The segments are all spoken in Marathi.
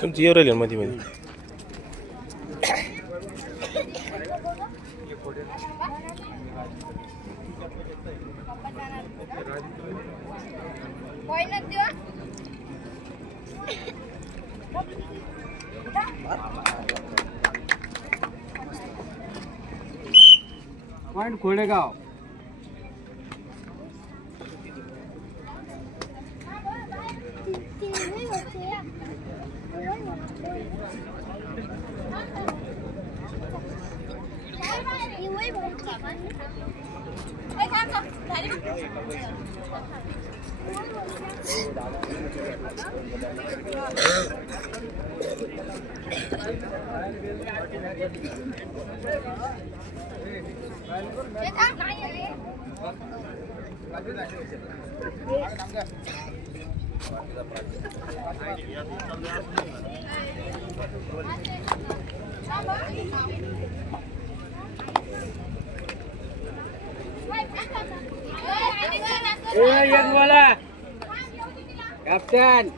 तुमची येऊ राहिली मध्ये मध्ये पॉइंट खोडेगाव एक बोला कॅप्टन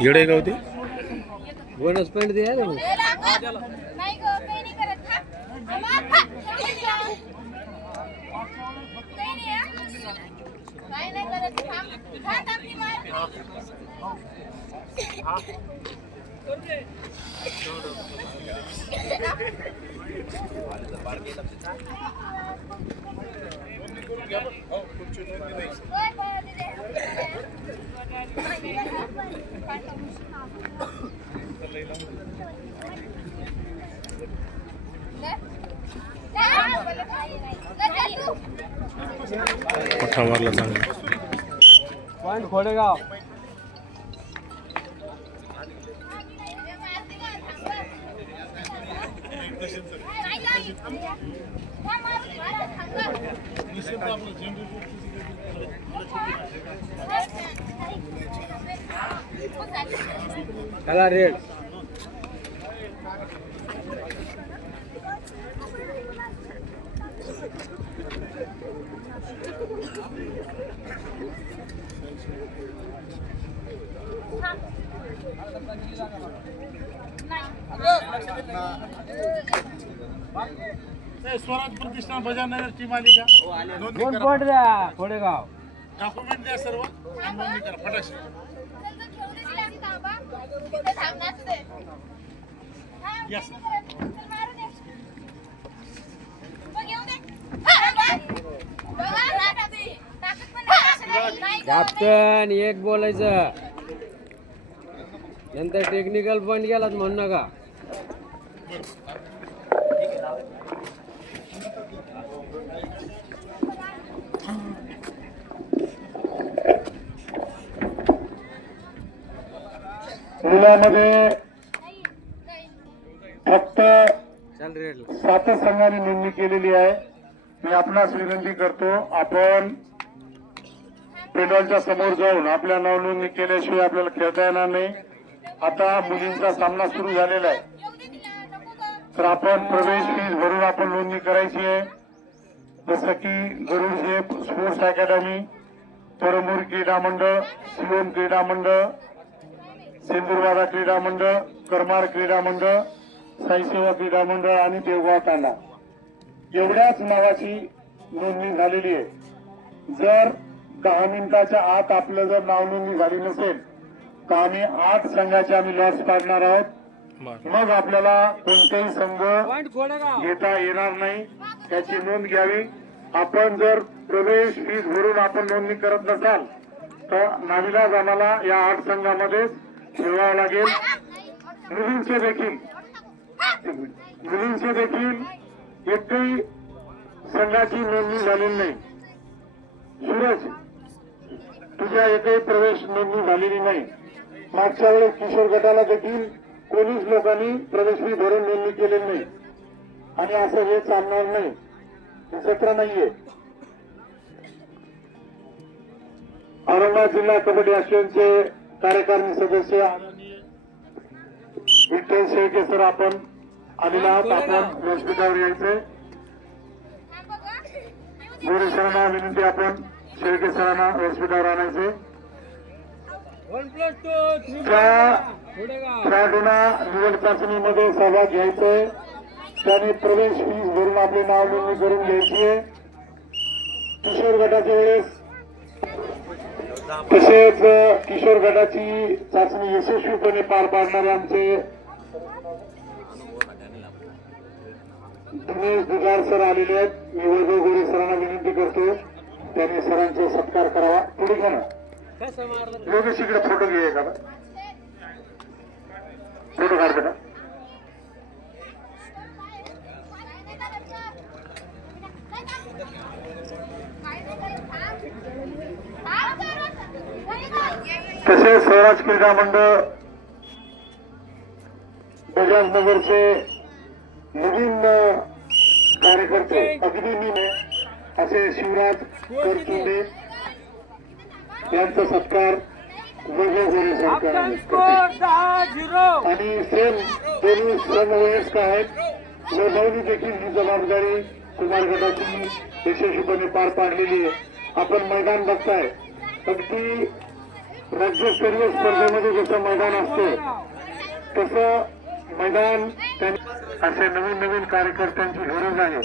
येडे का होती बोनस पॉइंट द्या रे पठा मारला चांगला पॉइंट खोडेगाव कलर रेड स्वराज प्रतिष्ठान बजावणार टीम आली का? दोन पॉइंट द्या खोडेगाव डॉक्युमेंट द्या सर्व आणि नोंदणी करा फटाशी यस कॅप्टन एक बोलायचं नंतर टेक्निकल पॉइंट गेलात म्हणू नका जिल्ह्यामध्ये फक्त चल रेड 7 संघांनी नोंदणी केलेली आहे. मी आपणास विनंती करतो आपण पेंडॉलच्या समोर जाऊन आपल्या नाव नोंदणी केल्याशिवाय आपल्याला खेळता येणार नाही. आता मुलींचा सामना सुरू झालेला आहे तर आपण प्रवेश फीस भरून आपण नोंदणी करायची आहे. जसं की गरुड स्पोर्ट्स अकॅडमी परमूर क्रीडा मंडळ, शिवम क्रीडा मंडळ, सिंदूरवाडा क्रीडा मंडळ, करमाड क्रीडा मंडळ, साईसेवा क्रीडा मंडळ आणि देवगाव तांडा एवढ्याच नावाची नोंदणी झालेली आहे. जर 10 मिनिटाच्या आत आपलं जर नाव नोंदणी झाली नसेल तर आम्ही 8 संघाचे आम्ही लॉस काढणार आहोत. मग आपल्याला कोणतेही संघ घेता येणार नाही, त्याची नोंद घ्यावी. आपण जर प्रवेश फीस भरून आपण नोंदणी करत नसाल तर नाविलाज आम्हाला या 8 संघामध्येच खेळावं लागेल. मुलींचे देखील एकही संघाची नोंदणी झालेली नाही. सूरज, तुझ्या एकही प्रवेश नोंदणी झालेली नाही. मागच्या वेळेस किशोर गटाला देखील कोणीच लोकांनी प्रवेश फी भरून नोंदणी केलेली नाही आणि असं हे चालणार नाही. हे सत्र नाहीये. औरंगाबाद जिल्हा कबड्डी असोसिएशनचे कार्यकारिणी सदस्य विठ्ठल शेळके सर आपण आलेला आहात. आपण व्यासपीठावर यायचे. गोरे सरांना विनंती, आपण शेळके सरांना व्यासपीठावर आणायचे. खेळाडूंना निवड चाचणीमध्ये सहभाग घ्यायचाय. त्याने प्रवेश फीस भरून आपले नाव नोंदणी करून घ्यायची आहे. किशोर गटाच्या वेळेस तसेच किशोर गटाची चाचणी यशस्वीपणे पार पाडणारे आमचे दिनेश दुधार सर आलेले आहेत. मी वैभव गोरे सरांना विनंती करतो त्यांनी सरांचा सत्कार करावा. पुढे घ्या ना योगेश, इकडे फोटो घे एखादा. फोटो काढ बेटा. तसेच स्वराज क्रीडा मंडळ बजाजनगरचे नवीन कार्यकर्ते अगदी मी असे शिवराज करचुंडे यांचा सत्कार वैभव गोरे सरकार आणि सेम दोन्ही समवयस्क आहेत. वैभवनी देखील ही जबाबदारी कुमार गटाची यशस्वीपणे पार पाडलेली आहे. आपण मैदान बघताय, अगदी राज्यस्तरीय स्पर्धेमध्ये जसं मैदान असतं तसं मैदान असे नवीन नवीन कार्यकर्त्यांची गरज आहे.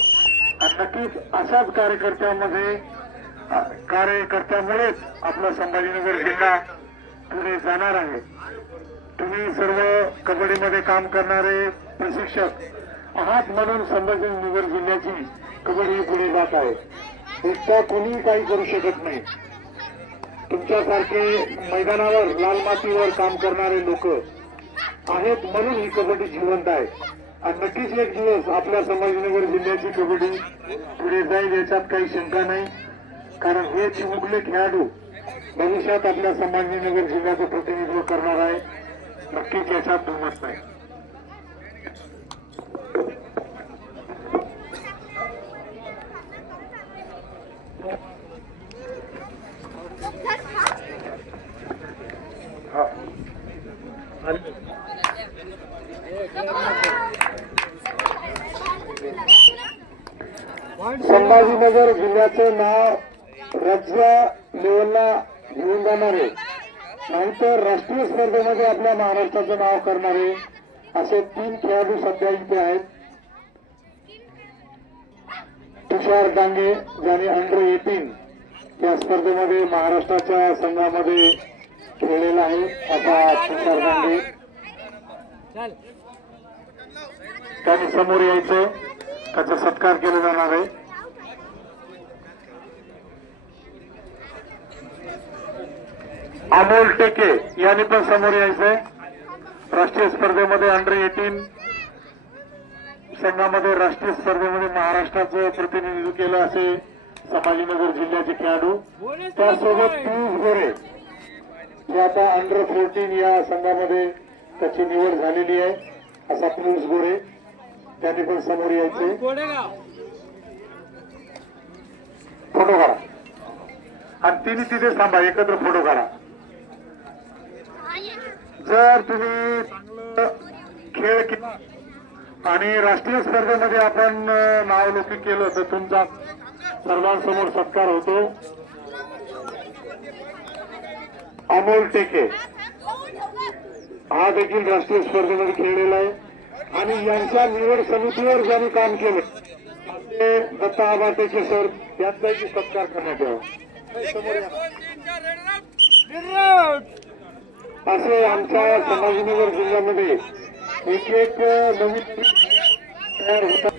आणि नक्कीच अशाच कार्यकर्त्यामुळेच आपला संभाजीनगर जिल्हा पुढे जाणार आहे. तुम्ही सर्व कबड्डीमध्ये काम करणारे प्रशिक्षक आहात म्हणून संभाजीनगर जिल्ह्याची कबड्डी पुढे जात आहे. एकटा कोणी काही करू शकत नाही. तुमच्यासारखे मैदानावर लाल मातीवर काम करणारे लोक आहेत म्हणून ही कबड्डी जिवंत आहे. आणि नक्कीच एक दिवस आपल्या संभाजीनगर जिल्ह्याची कबड्डी पुढे जाईल याच्यात काही शंका नाही. कारण हे चिमुकले खेळाडू भविष्यात आपल्या संभाजीनगर जिल्ह्याचं प्रतिनिधित्व करणार आहे. नक्कीच याच्यात दुमत नाही. संभाजीनगर जिल्ह्याचं नाव राज्य लेवलला घेऊन जाणारे, नाहीतर राष्ट्रीय स्पर्धेमध्ये आपल्या महाराष्ट्राचं नाव करणारे असे 3 खेळाडू सध्या इथे आहेत. तुषार डांगे ज्याने अंडर-18 या स्पर्धेमध्ये महाराष्ट्राच्या संघामध्ये खेळलेला आहे. असा तुषार डांगे, त्यांनी समोर यायचं, त्याचा सत्कार केला जाणार आहे. अमोल टेके यांनी पण समोर यायचंय. राष्ट्रीय स्पर्धेमध्ये अंडर-18 संघामध्ये राष्ट्रीय स्पर्धेमध्ये महाराष्ट्राचं प्रतिनिधित्व केलं असे संभाजीनगर जिल्ह्याचे खेळाडू. त्यासोबत पियुष गोरे जे आता अंडर-14 या संघामध्ये त्याची निवड झालेली आहे. असा पियुष गोरे, त्यांनी पण समोर यायचे. फोटो काढा आणि तिने तिथेच थांबा, एकत्र फोटो काढा. जर तुम्ही चांगलं खेळ आणि राष्ट्रीय स्पर्धेमध्ये आपण नावलौकिक केलं तर तुमचा सर्वांसमोर सत्कार होतो. अमोल टेके हा देखील राष्ट्रीय स्पर्धेमध्ये खेळलेला आहे आणि यांच्या निवड समितीवर ज्यांनी काम केले असे दत्ता आबा टेके सर यांचाही सत्कार करण्यात यावा. असे आमच्या संभाजीनगर जिल्ह्यामध्ये एक एक नवीन तयार होतात.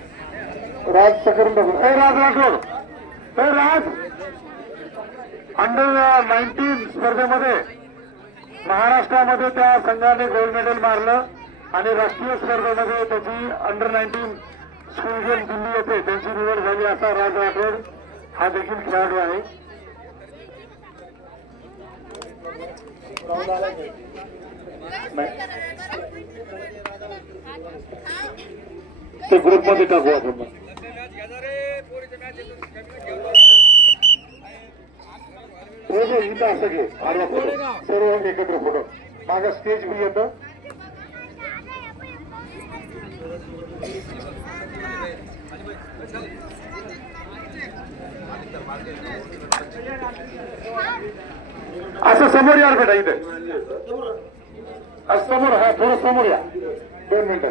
राज सकरंद राज राठोड राज अंडर-19 स्पर्धेमध्ये महाराष्ट्रामध्ये त्या संघाने गोल्ड मेडल मारलं आणि राष्ट्रीय स्पर्धेमध्ये त्याची अंडर-19 स्कूल गेम दिल्ली येथे त्यांची निवड झाली. असा राज राठोड हा देखील खेळाडू आहे. ते ग्रुपमध्ये टाकू आपण. इथं असं घे आडवा फोटो सर्व एकत्र फोटो मागा स्टेज बी येतं. असं समोर या बेटा इथे असं समोर हा थोडं समोर या 2 मिनिटं.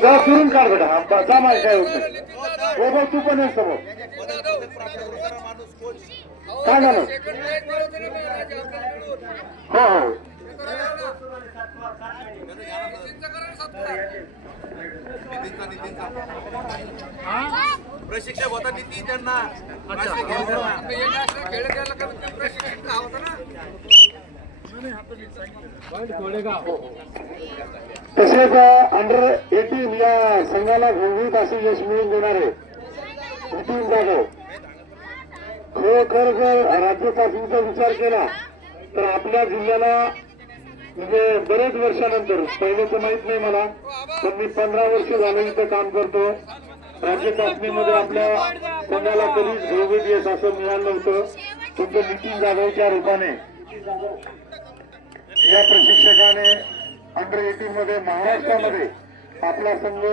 जरा फिरून काढ बेटा जा माझ्या काय होत नाही. हो तू पण आहे समोर. काय झालं हो हो प्रशिक्षक होता नितीन त्यांना तसेच अंडर-18 या संघाला घोषित असे यश मिळवून देणारे नितीन जाधव खरोखर जर राज्य चाचणीचा विचार केला तर आपल्या जिल्ह्याला म्हणजे बरेच वर्षानंतर पहिले तर माहित नाही मला पण मी 15 वर्ष झालं इथं काम करतो. राज्य चाचणीमध्ये आपल्या संघाला कधीच घोषित यश असं मिळालं नव्हतं. तुमचं नितीन जाधवच्या रूपाने या प्रशिक्षकाने अंडर-18 मध्ये महाराष्ट्रामध्ये आपला संघ